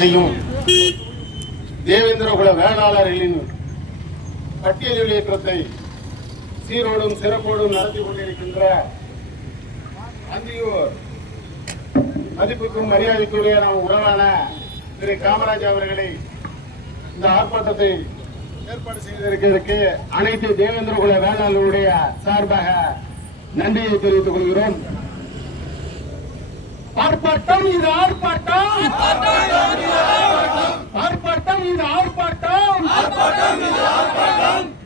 செய்யும். தேவேந்திரகுல வேளாளர்களின் பட்டியல் வெளியேற்றத்தை சீரோடும் சிறப்போடும் நடத்தி கொண்டிருக்கின்ற அந்தியூர் மதிப்புக்கும் மரியாதைக்குரிய நம் உறவான திரு காமராஜ் அவர்களை இந்த ஆர்ப்பாட்டத்தை ஏற்பாடு செய்திருக்கிறதுக்கு அனைத்து தேவேந்திரகுல வேளாளர்களுடைய சார்பாக நன்றியை தெரிவித்துக் கொள்கிறோம். ஆர்ப்பாட்டம் இது ஆர்ப்பாட்டம். ஆர்ப்பாட்டம் இது ஆர்ப்பாட்டம்.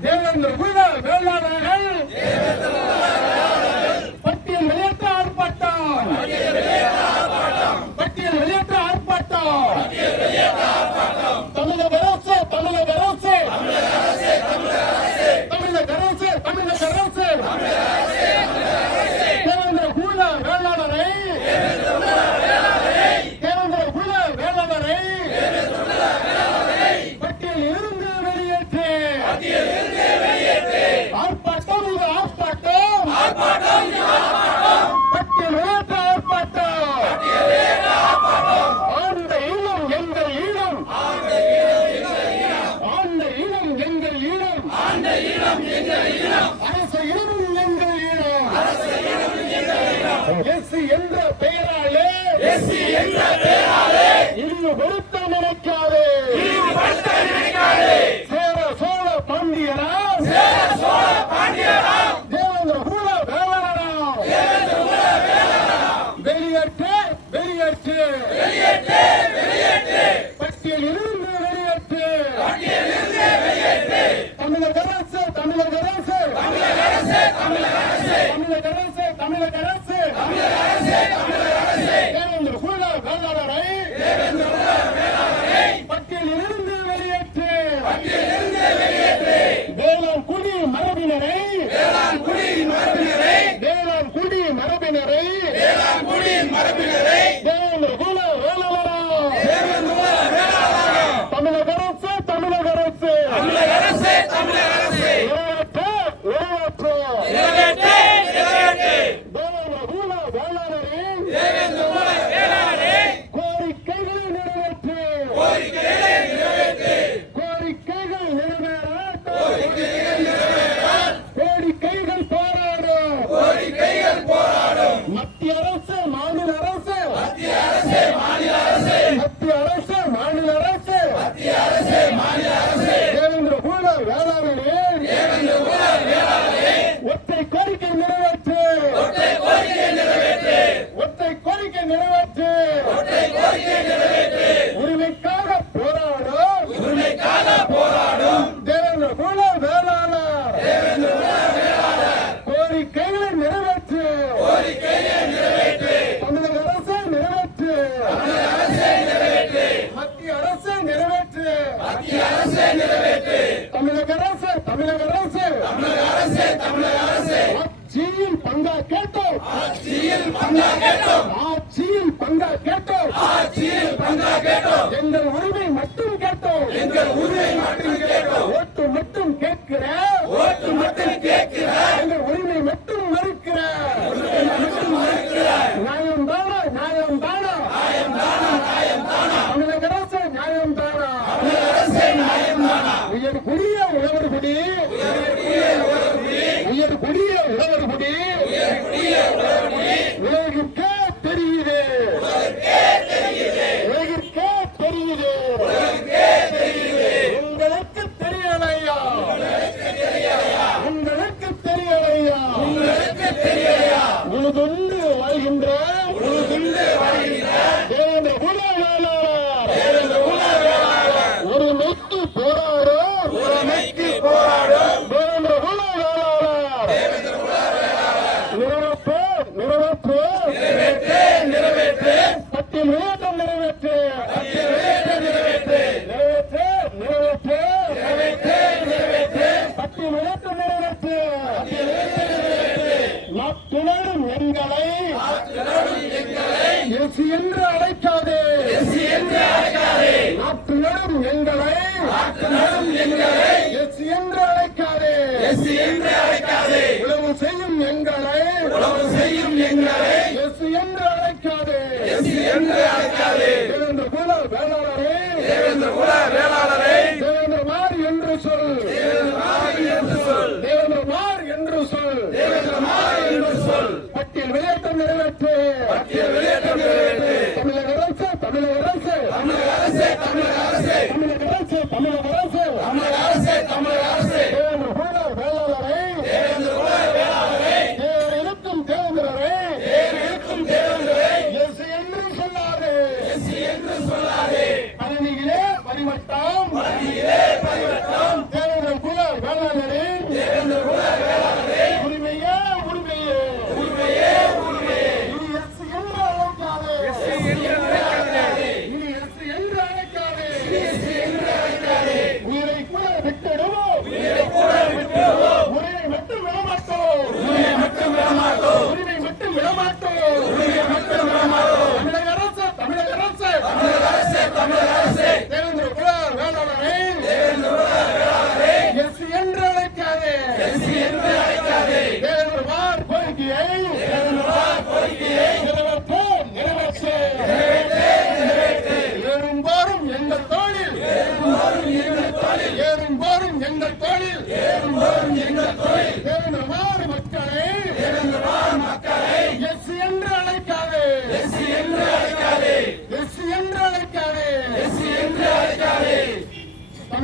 தேவேந்திர குல வேளாளர்கள். பட்டியல் வெளியேற்ற ஆர்ப்பாட்டம் பட்டியல் வெளியேற்ற ஆர்ப்பாட்டம் தமிழக அரசு தமிழக அரசு தமிழக அரசு தமிழக அரசு தேவேந்திர குல வேளாளரை தேவேந்திர குல வேளாளரை பட்டியல் இருந்து வெளியேற்று ஆர்ப்பாட்டம் இது ஆர்ப்பாட்டம் பட்டியல் வெளியேற்ற ஆர்ப்பாட்டம் ஆண்ட ஈழம் எங்கள் ஈழம் ஆண்ட ஈழம் எங்கள் ஈழம் அரச ஈழம் எங்கள் ஈழம் எஸ் என்ற பெயராலே இழிவுபடுத்த நினைக்காதே சேர சோழ பாண்டியனா தேவேந்திர குல வேளாளரா வெளியேற்று வெளியேற்று பட்டியல் இருந்து வெளியேற்று தமிழக அரசு தமிழக அரசு தமிழக அரசு தமிழக அரசு தேவேந்திர குல வேளாளரை பட்டியலில் இருந்து வெளியேற்று வேளாண் குடி மரபினரை வேளாண் குடி மரபினரை தேவேந்திர குல வேளாளரா தமிழக அரசு தமிழக அரசு நிறைவேற்று நிறைவேற்று தேவேந்திர குல வேளாளரின் கோரிக்கைகளை நிறைவேற்று கோரிக்கைகள் நிறைவேறாட்டும் கோரிக்கைகள் போராடும் மத்திய அரசு மாநில அரசு மத்திய அரசு மாநில அரசு தேவேந்திர குல வேளாளரின் ஒற்றை கோரிக்கை நிறைவேற்று ஒற்றை கோரிக்கை நிறைவேற்று உரிமைக்காக போராடும் தேவேந்திர குல வேளாளர் கோரிக்கைகளை நிறைவேற்று தமிழக அரசு நிறைவேற்று மத்திய அரசு நிறைவேற்று தமிழக அரசு தமிழக அரசு ஆட்சியில் பங்கா கேட்டோம் ஆட்சியில் பங்கா கேட்டோம் எங்கள் உரிமை மட்டும் கேட்டோம். எங்கள் உரிமை மட்டும் உழுதுண்டு வாழ்கின்ற தேவேந்திர குல வேளாளர் ஒரு மெத்து போராடும் தேவேந்திர குல வேளாளர் நிறைவேற்று நிறைவேற்று பட்டியல் வெளியேற்றம் நிறைவேற்று நிறைவேற்று நிறைவேற்று நிறைவேற்று எசி என்று அழைக்காதே. நாட்டு நடும் எங்களை. எசி என்று அழைக்காதே. உழவு செய்யும் எங்களை. செய்யும் எங்களை. எஸ் என்று அழைக்காதே. என்று அழைக்காதே. தமிழக அரசு தமிழக அரசு தமிழக அரசு தமிழக அரசு தமிழக அரசு தமிழக அரசு தமிழக அரசு தமிழக அரசு பரிமட்டா